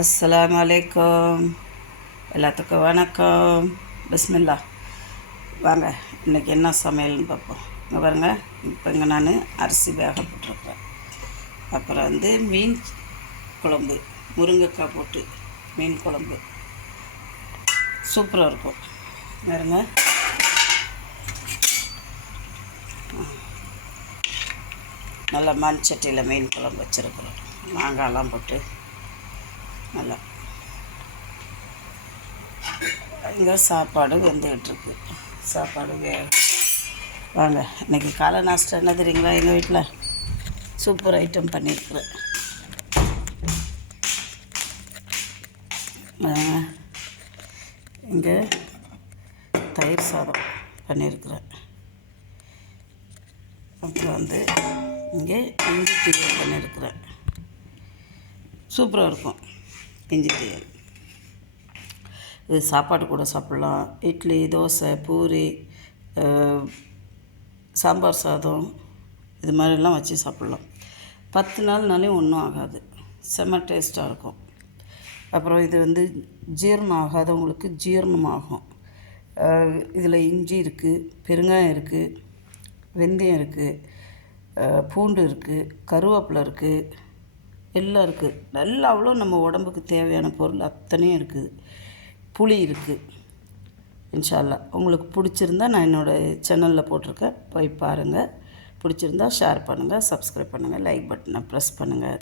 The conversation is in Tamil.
அஸ்ஸலாமு அலைக்கும். எல்லாத்துக்கும் வணக்கம். பிஸ்மில்லா. வாங்க இன்றைக்கி என்ன சமையல்னு பார்ப்போம். இங்கே பாருங்கள், இப்போ இங்கே நான் அரிசி வேக போட்டிருக்கேன். அப்புறம் மீன் குழம்பு, முருங்கைக்காய் போட்டு மீன் குழம்பு சூப்பராக இருக்கும். பாருங்க, நல்லா மண் சட்டியில் மீன் குழம்பு வச்சுருக்குறோம். மாங்காய்லாம் போட்டு நல்லா இங்கே சாப்பாடு வெந்துக்கிட்டுருக்கு. சாப்பாடு வாங்க இன்றைக்கி காலை நாஸ்டா என்ன தெரியுங்களா? எங்கள் வீட்டில் சூப்பர் ஐட்டம் பண்ணியிருக்குறேன். இங்கே தயிர் சாதம் பண்ணியிருக்கிறேன். அப்புறம் இங்கே இஞ்சி தீயல் பண்ணியிருக்கிறேன். சூப்பராக இருக்கும் இஞ்சி தீயல். இது சாப்பாடு கூட சாப்பிட்லாம். இட்லி, தோசை, பூரி, சாம்பார் சாதம் இது மாதிரிலாம் வச்சு சாப்பிட்லாம். 10 நாள்னாலே ஒன்றும் ஆகாது. செம்ம டேஸ்ட்டாக இருக்கும். அப்புறம் இது ஜீரணம் ஆகாதவங்களுக்கு ஜீரணமாகும். இதில் இஞ்சி இருக்குது, பெருங்காயம் இருக்குது, வெந்தயம் இருக்குது, பூண்டு இருக்குது, கருவேப்பிலை இருக்குது, எல்லாம் இருக்குது. நல்லா அவ்வளோ நம்ம உடம்புக்கு தேவையான பொருள் அத்தனையும் இருக்குது. புளி இருக்குது. இன்ஷா அல்லாஹ் உங்களுக்கு பிடிச்சிருந்தா நான் என்னோடய சேனலில் போட்டிருக்கேன், போய் பாருங்கள். பிடிச்சிருந்தா ஷேர் பண்ணுங்கள், சப்ஸ்கிரைப் பண்ணுங்கள், லைக் பட்டனை ப்ரெஸ் பண்ணுங்கள்.